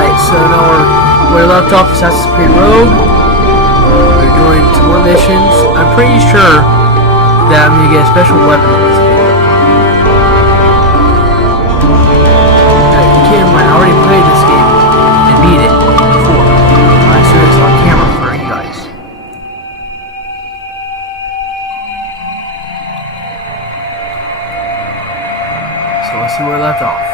Alright, so now we're left off Assassin's Creed Rogue. We're doing some more missions. I'm pretty sure that I'm gonna get a special weapon in this game. Now, keep in mind, I already played this game and beat it before. I saw this on camera for you guys. So let's see where we left off.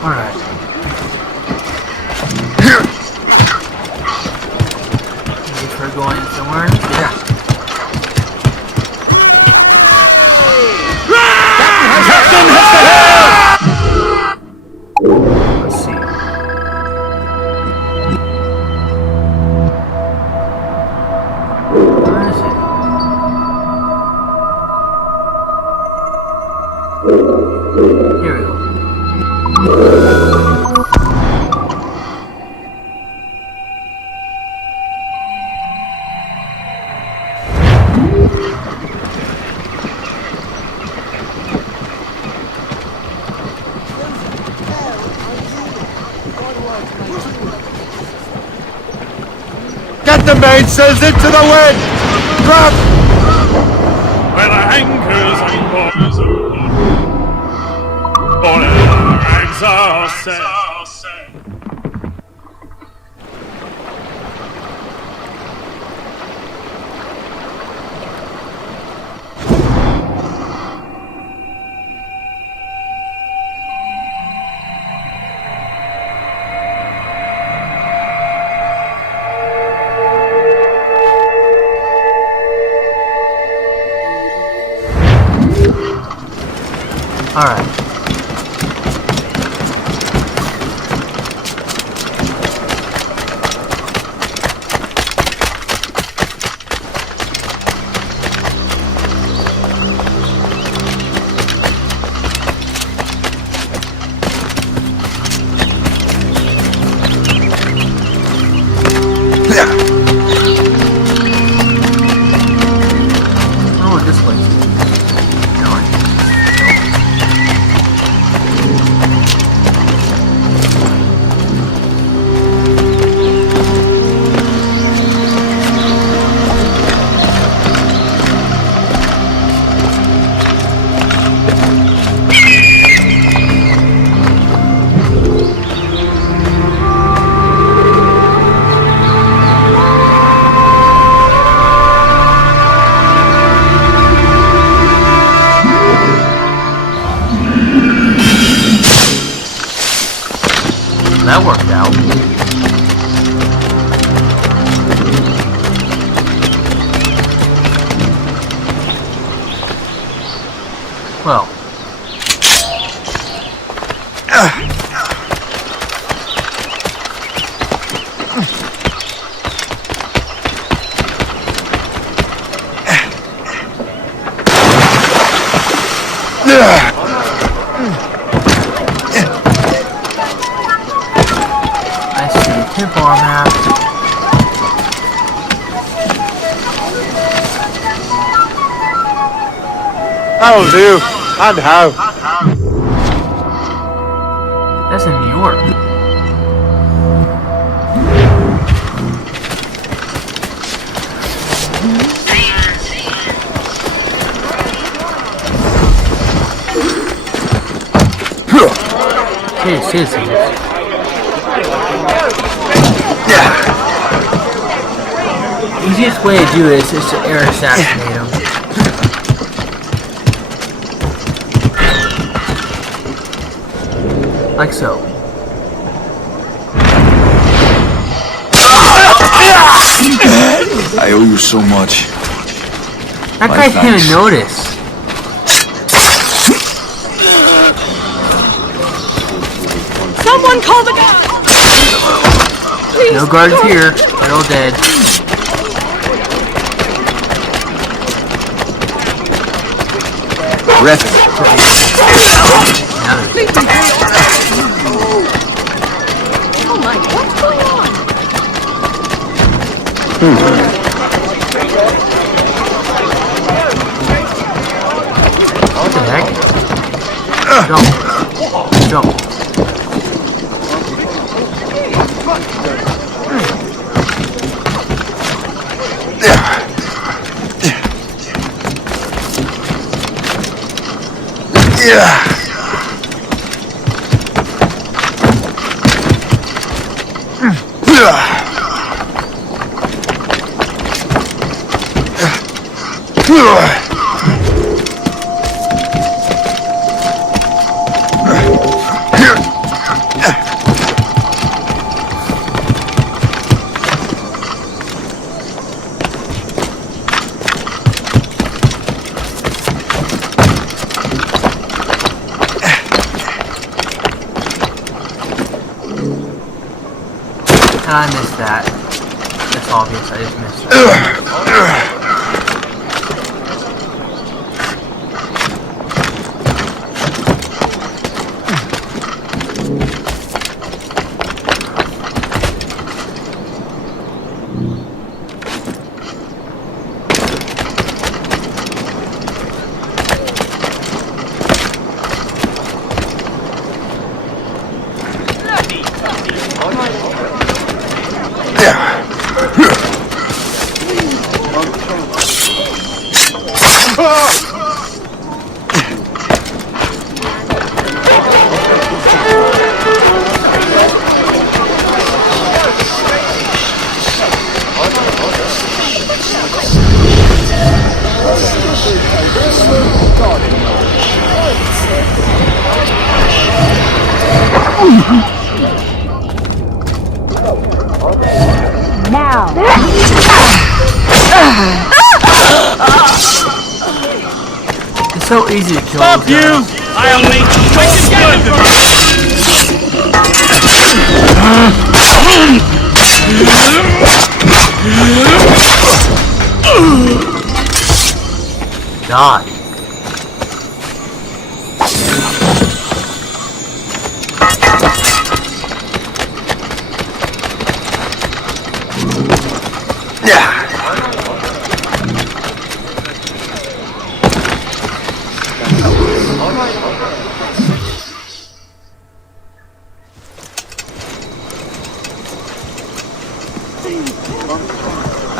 Alright. If we're going somewhere, yeah. Captain Let's see. Where is it? Here we go. Get the mainsails into the wind! Grab! Where the anchors and boats all our rags are set. Alright. Oh, this place. That worked out. Well. Tip on that. That'll do. And how? That's in New York. Okay, citizens. Easiest way to do this is to air assassinate him. Like so. I owe you so much. That guy can't even notice. No guards here. They're all dead. Ref. Oh my, what's going on? What the heck? Jump. Jump. And I missed that. That's obvious, I just missed that. It's so easy to kill Stop those you! guys. I'll make Die.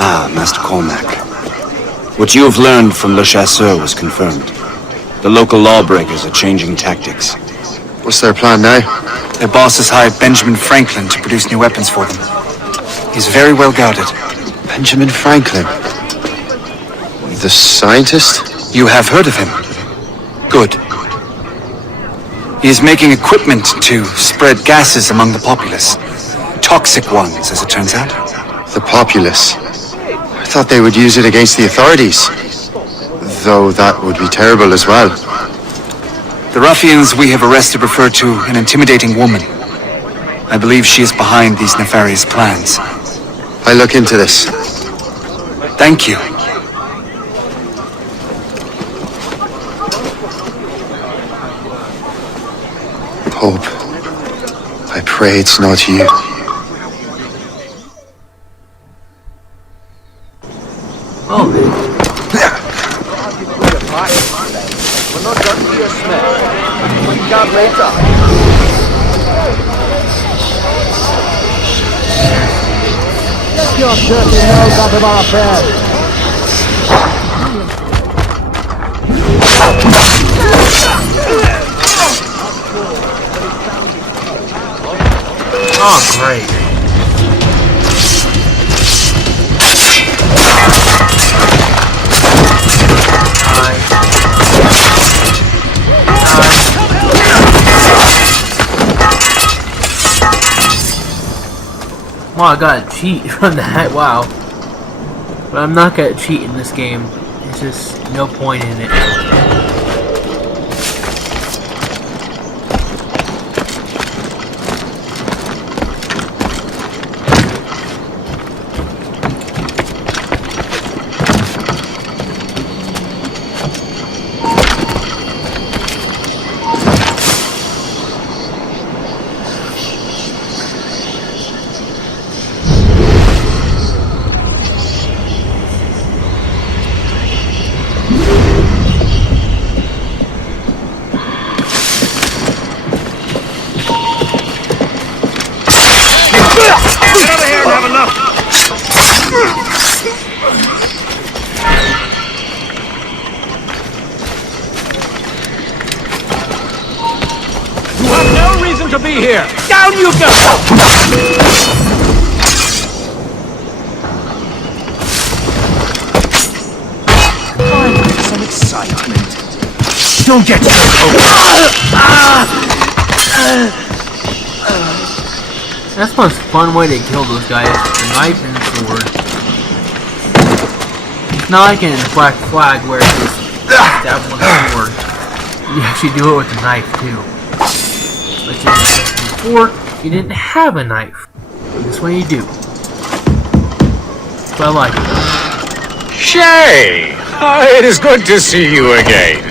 Ah, Master Cormac. What you have learned from Le Chasseur was confirmed. The local lawbreakers are changing tactics. What's their plan now? Their boss has hired Benjamin Franklin to produce new weapons for them. He's very well guarded. Benjamin Franklin. The scientist? You have heard of him? Good. He is making equipment to spread gases among the populace. Toxic ones, as it turns out. The populace. I thought they would use it against the authorities. Though that would be terrible as well. The ruffians we have arrested refer to an intimidating woman. I believe she is behind these nefarious plans. I'll look into this. Thank you. Pope, I pray it's not you. Oh, man. We're not done to your Smith. Find out later. Get your dirty nose out of our affairs. Oh, great. Wow, I got a cheat from that, wow. But I'm not gonna cheat in this game. It's just no point in it. have enough. You have no reason to be here! Down you go! Finally, some excitement. Don't get so That's the most fun way to kill those guys, with a knife and a sword. It's not like in Black Flag where it's just stab with a sword. You actually do it with a knife too. But just before, you didn't have a knife. This one you do. So I like it. Shay! It is good to see you again.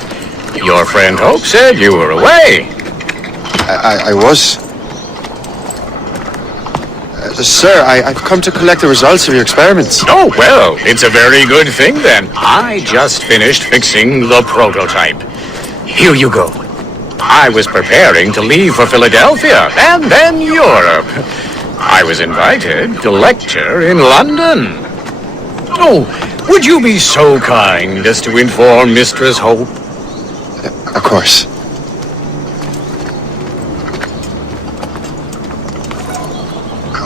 Your friend Hope said you were away. I was. Sir, I've come to collect the results of your experiments. Oh, well, it's a very good thing then. I just finished fixing the prototype. Here you go. I was preparing to leave for Philadelphia and then Europe. I was invited to lecture in London. Oh, would you be so kind as to inform Mistress Hope? Of course.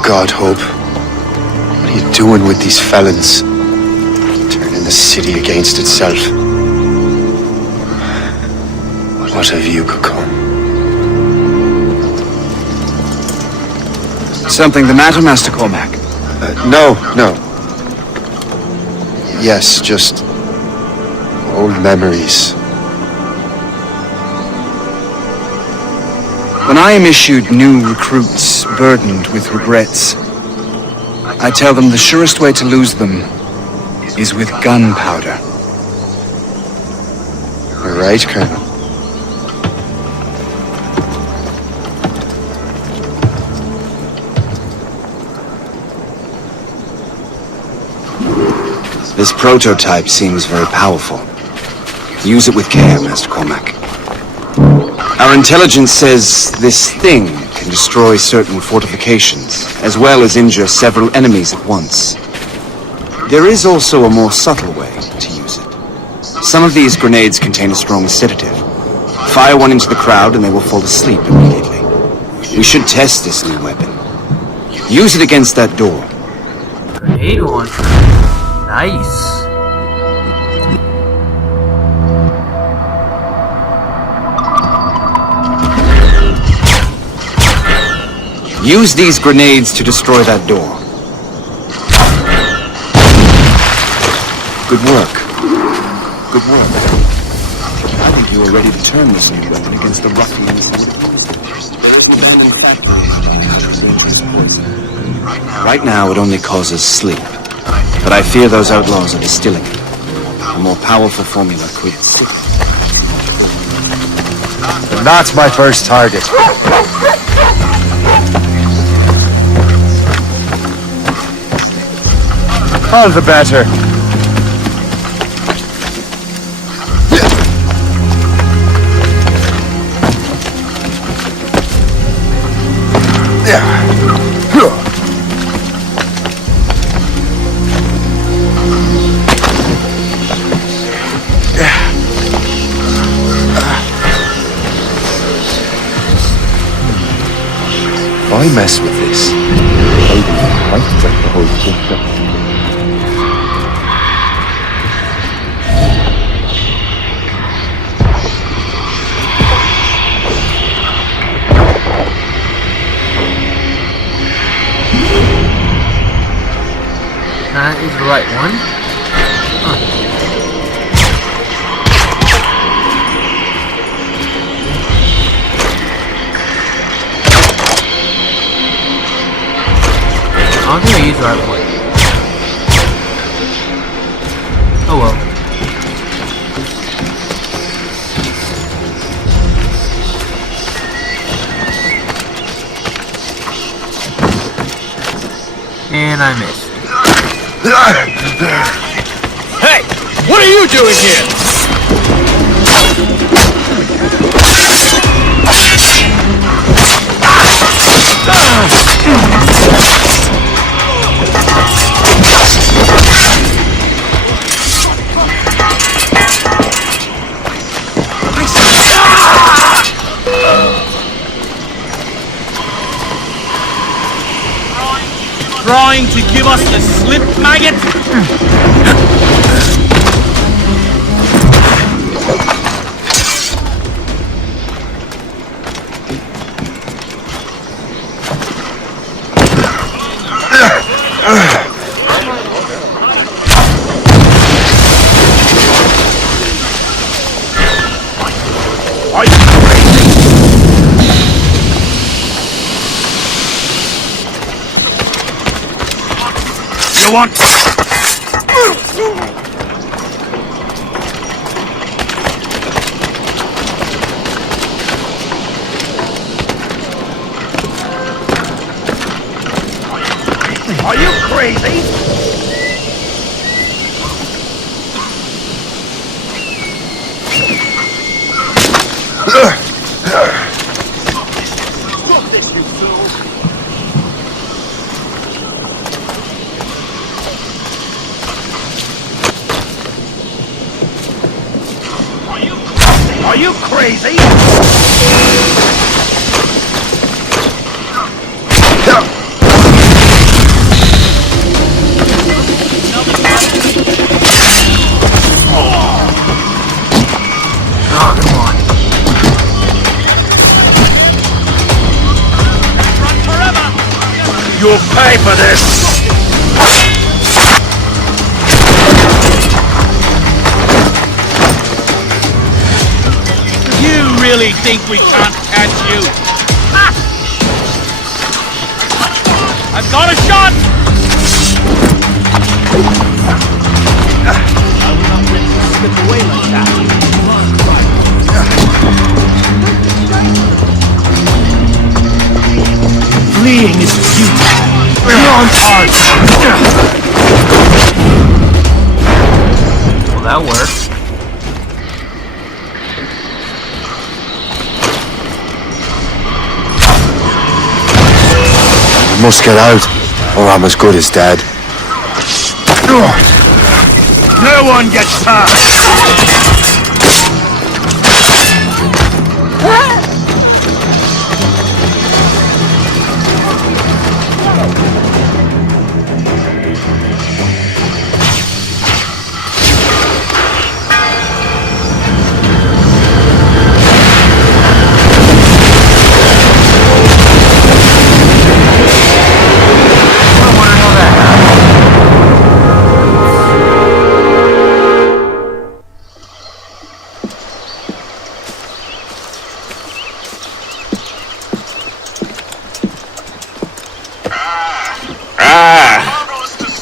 God, Hope. What are you doing with these felons? Turning the city against itself. What have you become? Something the matter, Master Cormac? No. Yes, just old memories. When I am issued new recruits burdened with regrets, I tell them the surest way to lose them is with gunpowder. You're right, Colonel. This prototype seems very powerful. Use it with care, Master Cormac. Our intelligence says this thing can destroy certain fortifications, as well as injure several enemies at once. There is also a more subtle way to use it. Some of these grenades contain a strong sedative. Fire one into the crowd and they will fall asleep immediately. We should test this new weapon. Use it against that door. Grenade launcher. Nice. Use these grenades to destroy that door. Good work. Good work. I think you are ready to turn this new weapon against the ruffians. Right now, it only causes sleep. But I fear those outlaws are distilling it. A more powerful formula could... That's my first target. All the better. Why mess with this? I break the whole picture. That is the right one. I don't think I used the right one. Oh well. And I missed. Hey! What are you doing here? trying to give us the slip, maggot? Are you crazy? You want... Are you crazy? Are you crazy? Oh, come on. You'll pay for this! You really think we can't catch you? Ha! I've got a shot! I will not let you slip away like that. Fleeing is futile. Beyond art. Well, that worked. We must get out, or I'm as good as dead. No one gets past.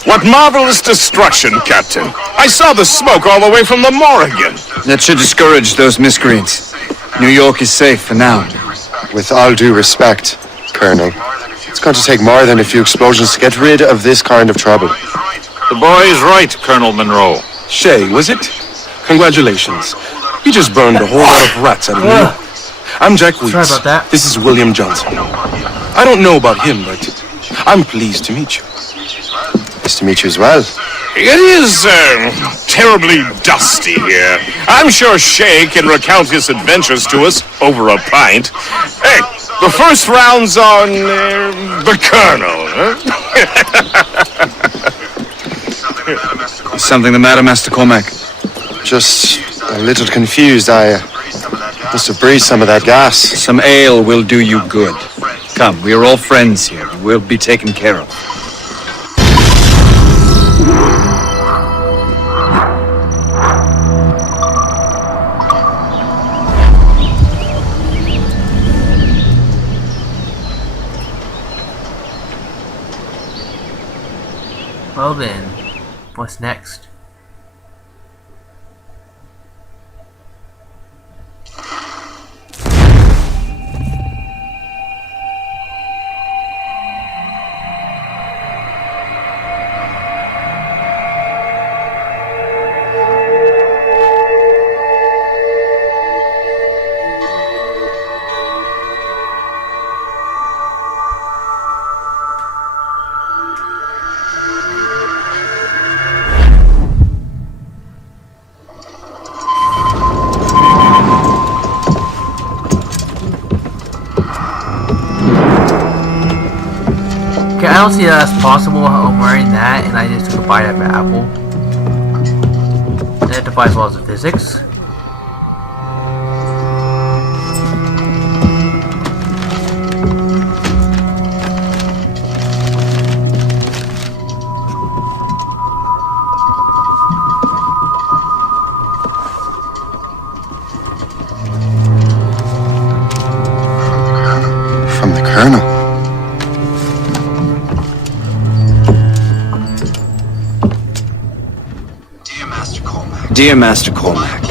What marvelous destruction, Captain. I saw the smoke all the way from the Morrigan. That should discourage those miscreants. New York is safe for now. With all due respect, Colonel, it's going to take more than a few explosions to get rid of this kind of trouble. The boy is right, Colonel Monroe. Shay, was it? Congratulations. You just burned a whole lot of rats out of me. I'm Jack Weeks. Sorry about that. This is William Johnson. I don't know about him, but I'm pleased to meet you. Nice to meet you as well. It is, terribly dusty here. I'm sure Shay can recount his adventures to us over a pint. Hey, the first round's on, the Colonel, huh? Is something the matter, Master Cormac? Just a little confused. I must have breathed some of that gas. Some ale will do you good. Come, we are all friends here. We'll be taken care of. Well then, what's next? I don't see that as possible. I'm wearing that, and I just took a bite of an apple. That defies laws of physics. From the Colonel. Dear Master Cormac,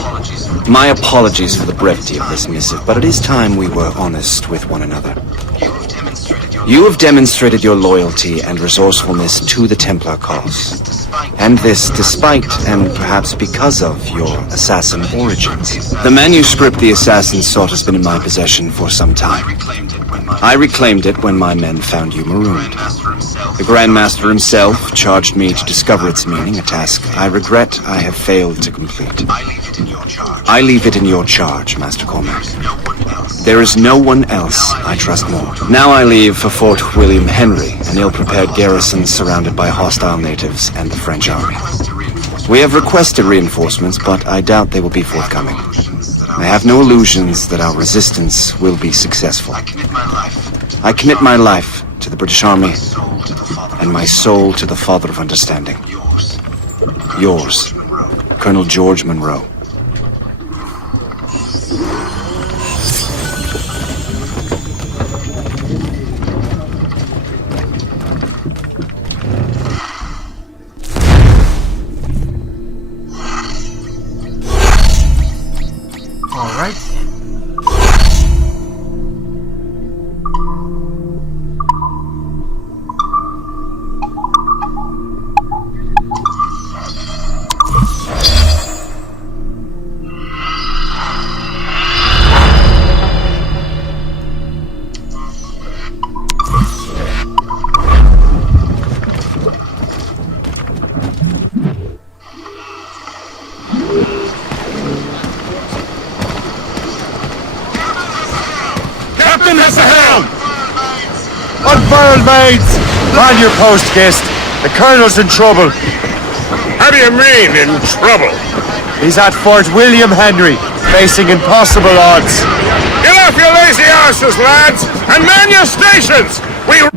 my apologies for the brevity of this missive, but it is time we were honest with one another. You have demonstrated your loyalty and resourcefulness to the Templar cause. And this despite, and perhaps because of, your assassin origins. The manuscript the assassin sought has been in my possession for some time. I reclaimed it when my men found you marooned. The Grand Master himself charged me to discover its meaning, a task I regret I have failed to complete. I leave it in your charge, Master Cormac. There is no one else I trust more. Now I leave for Fort William Henry, an ill-prepared garrison surrounded by hostile natives and the French army. We have requested reinforcements, but I doubt they will be forthcoming. I have no illusions that our resistance will be successful. I commit my life to the British Army, and my soul to the Father of Understanding. Yours, Colonel George Monroe. Alright. Captain has the helm! Unfurled, mates! On your post, Gist. The Colonel's in trouble. How do you mean, in trouble? He's at Fort William Henry, facing impossible odds. Get off your lazy asses, lads, and man your stations! We...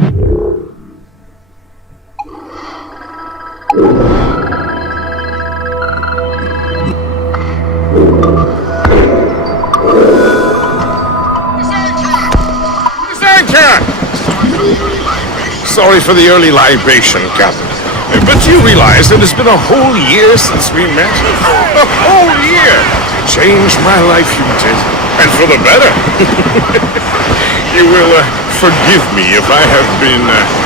Sorry for the early libation, Captain. But you realize that it's been a whole year since we met? A whole year! Changed my life, you did. And for the better. You will forgive me if I have been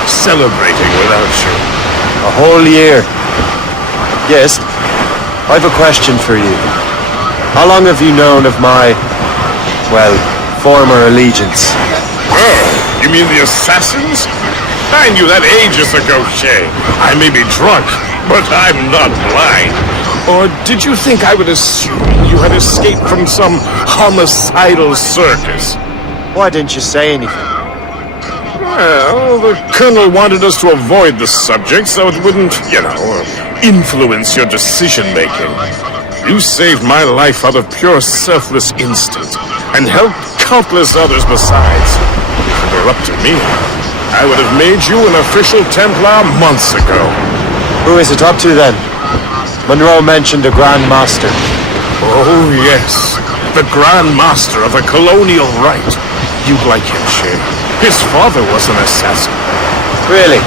celebrating without you. A whole year. Gist, I've a question for you. How long have you known of my, well, former allegiance? Oh, you mean the assassins? I knew that ages ago, Shay. I may be drunk, but I'm not blind. Or did you think I would assume you had escaped from some homicidal circus? Why didn't you say anything? Well, the Colonel wanted us to avoid the subject so it wouldn't, influence your decision-making. You saved my life out of pure selfless instinct, and helped countless others besides. If it were up to me, I would have made you an official Templar months ago. Who is it up to then? Monroe mentioned the Grand Master. Oh, yes. The Grand Master of the colonial rite. You'd like him, Shay. His father was an assassin. Really?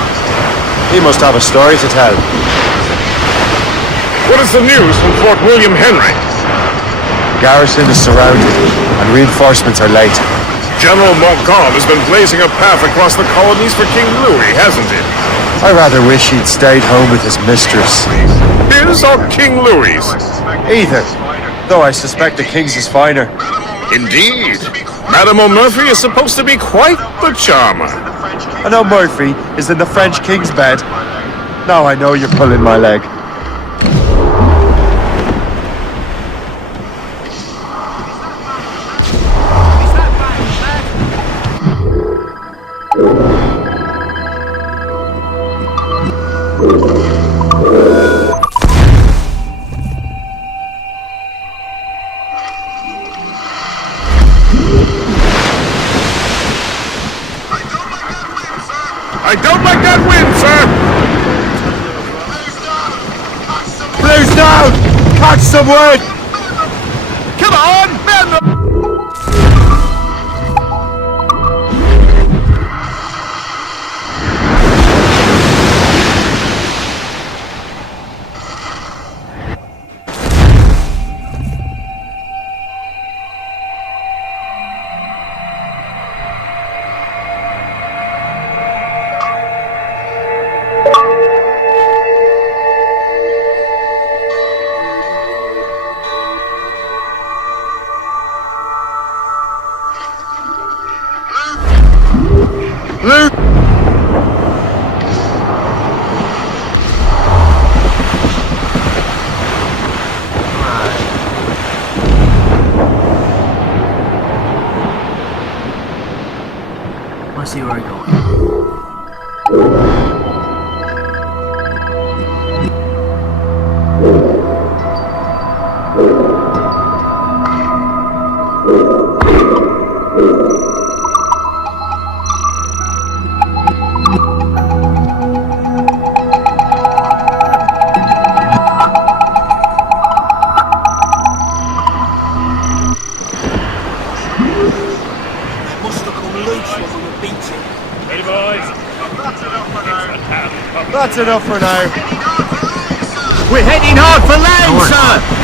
He must have a story to tell. What is the news from Fort William Henry? The garrison is surrounded, and reinforcements are late. General Montcalm has been blazing a path across the colonies for King Louis, hasn't he? I rather wish he'd stayed home with his mistress. His or King Louis? Either, though I suspect the king's is finer. Indeed. Madame O'Murphy is supposed to be quite the charmer. I know Murphy is in the French king's bed. Now I know you're pulling my leg. I don't like that wind, sir! Blue's down! Catch some wood! Come on, man! Let's see where we're going. That's enough for now. We're heading hard for land, sir!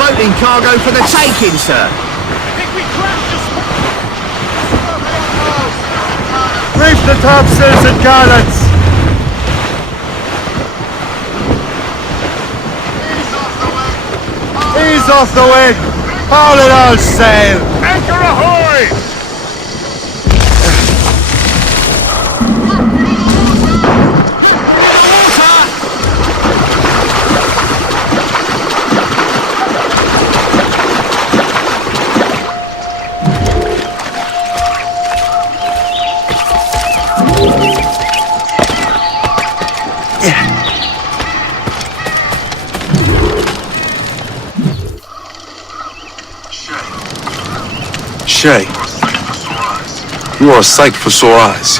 Floating cargo for the taking, sir. Reef the topsails and gallants! Ease off the wind! Haul it all sail! Anchor ahoy! Shay, you are a sight for sore eyes.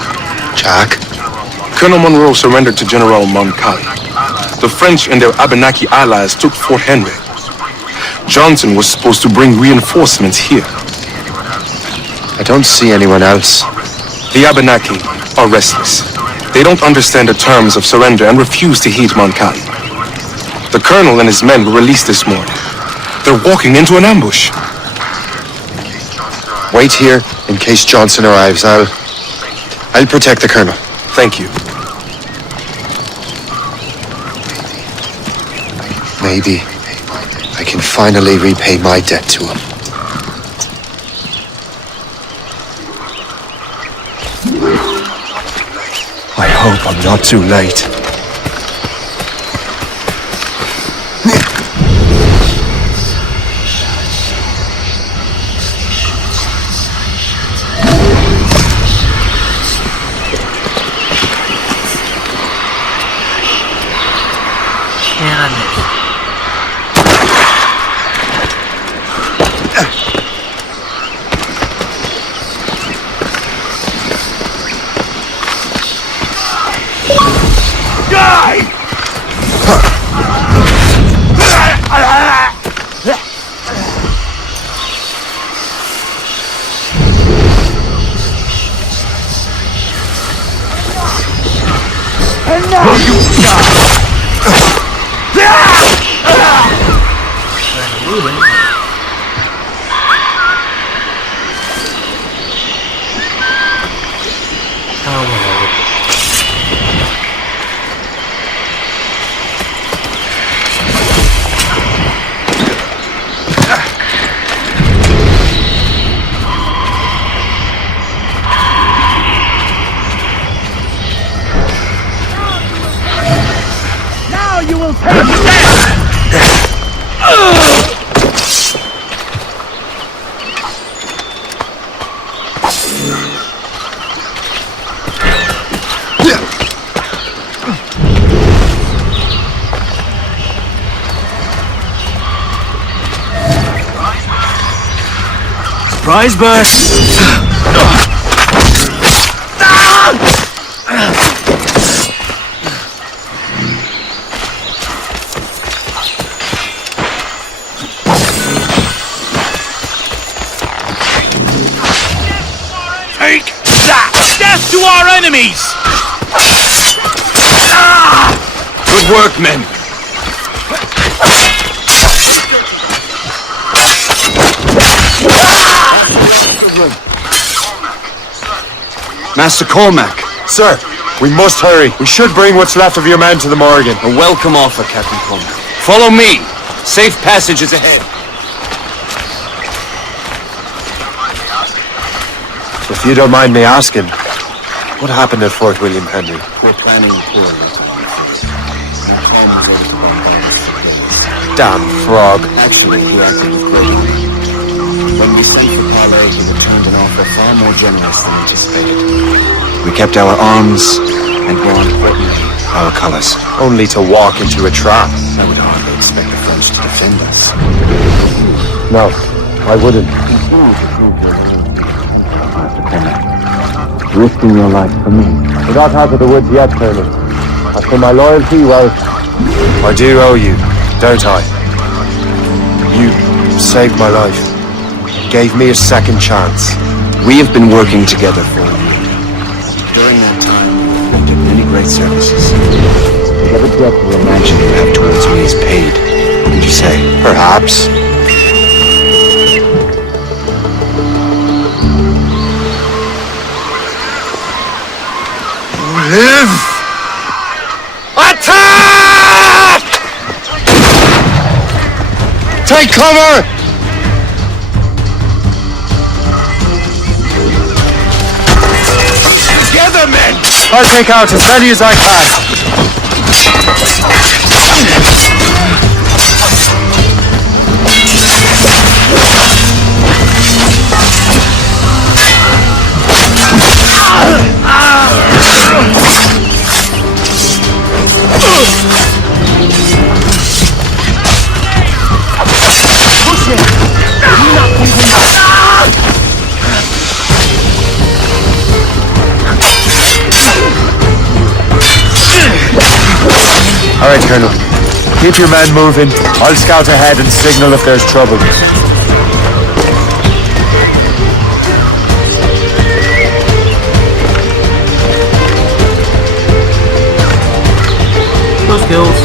Jack? Colonel Monroe surrendered to General Moncada. The French and their Abenaki allies took Fort Henry. Johnson was supposed to bring reinforcements here. I don't see anyone else. The Abenaki are restless. They don't understand the terms of surrender and refuse to heed Moncada. The colonel and his men were released this morning. They're walking into an ambush. Wait here in case Johnson arrives. I'll protect the colonel. Thank you. Maybe I can finally repay my debt to him. I hope I'm not too late. And I missed. And now you die! Ooh, there. Oh, whatever. Now you will take that! Surprise burst! Take that! Death to our enemies! Good work, men. Master Cormac, Sir, we must hurry. We should bring what's left of your men to the Morrigan. a welcome offer, Captain Cormac. Follow me. Safe passage is ahead. If you don't mind me asking, what happened at Fort William Henry? We're planning a tour later. Damn frog. Actually, he acted with great honor. When we sent for Parley, he returned an offer far more generous than anticipated. We kept our arms, and more importantly, our colors. Only to walk into a trap. I would hardly expect the French to defend us. No, I wouldn't. Master Cormac, risking your life for me. We're not out of the woods yet, Colonel. As for my loyalty, well, I do owe you, don't I? You saved my life. Gave me a second chance. We have been working together for a year. During that time, we did many great services. Whatever debt you imagine you have towards me is paid, wouldn't you say? Perhaps. Live! Attack! Take cover! Together, men! I'll take out as many as I can. All right, Colonel. Keep your men moving. I'll scout ahead and signal if there's trouble. Those skills.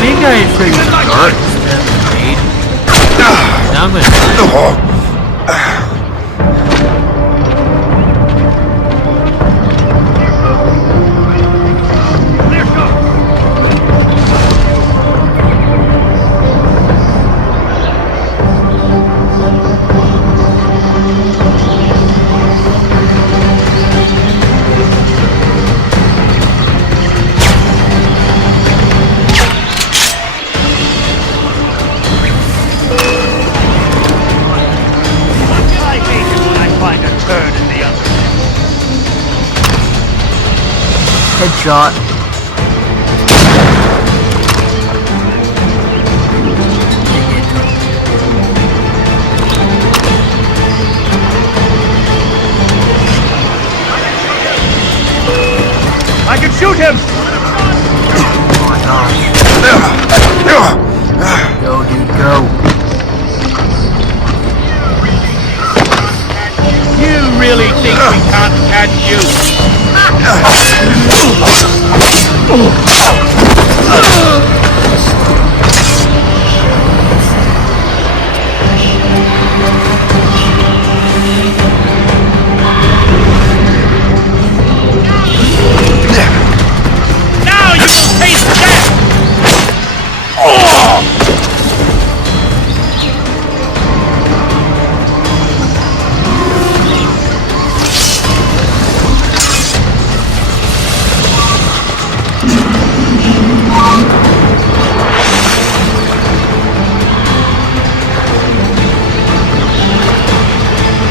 Maybe I should start instead of raid. Now I'm gonna. shot. I can shoot him! Oh my gosh. Go, dude, go. You really think we can't catch you? Now you will taste death!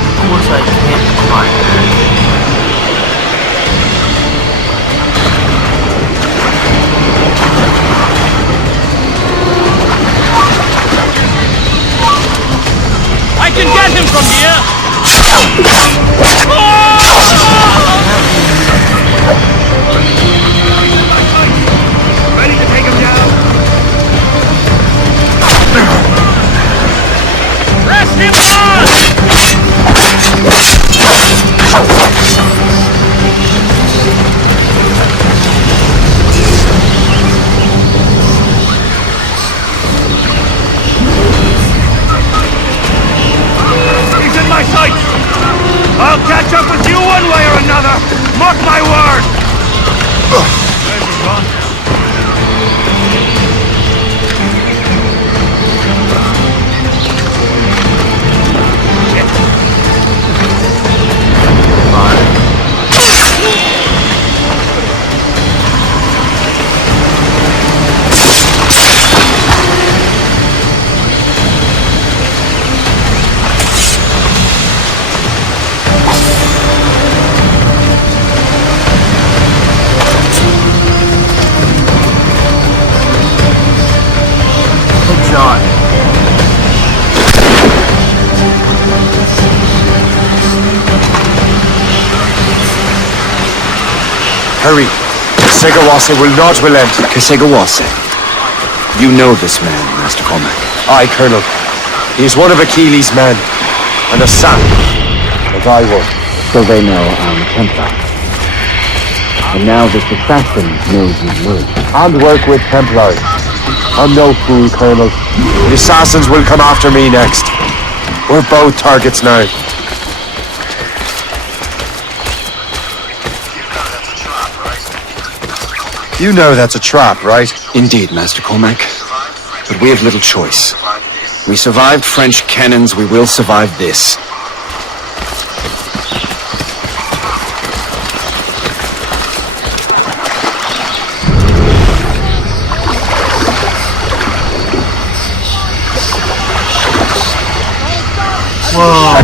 Of course I can't climb that. I can get him from here! Ready to take him down? Press him on! He's in my sights! I'll catch up with you one way or another! Mark my word! Where's he gone? Good shot. Hurry. Segawase will not relent. Kesegawase. You know this man, Master Cormac. Aye, Colonel. He is one of Achilles' men, and a son, as I was. So they know I'm a Templar. And now this assassin knows you would. And work with Templars. I'm no fool, Colonel. The assassins will come after me next. We're both targets now. You know that's a trap, right? Indeed, Master Cormac. But we have little choice. We survived French cannons, we will survive this. Whoa. I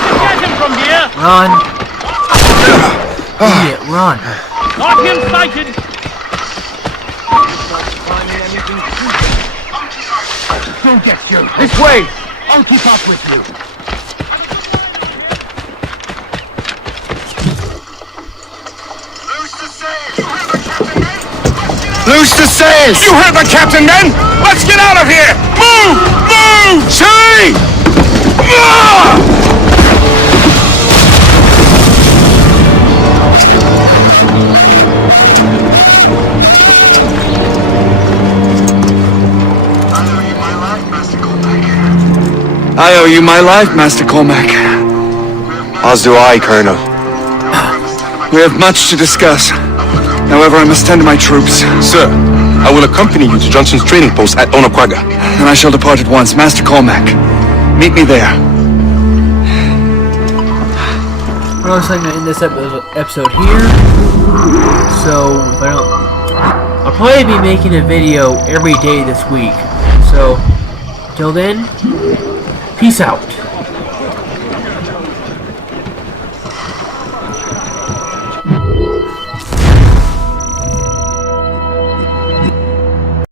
can get him from here! Run. Idiot, run. Got him sighted! Don't get you! This way! I'll keep up with you! Loose the sails! You heard the captain, men! Let's get out of here! Move! Move! See! I owe you my life, Master Cormac. As do I, Colonel. We have much to discuss. However, I must tend to my troops. Sir, I will accompany you to Johnson's training post at Onakwaga. And I shall depart at once. Master Cormac, meet me there. We're also going to end this episode here. So, if I don't... I'll probably be making a video every day this week. So, till then, peace out.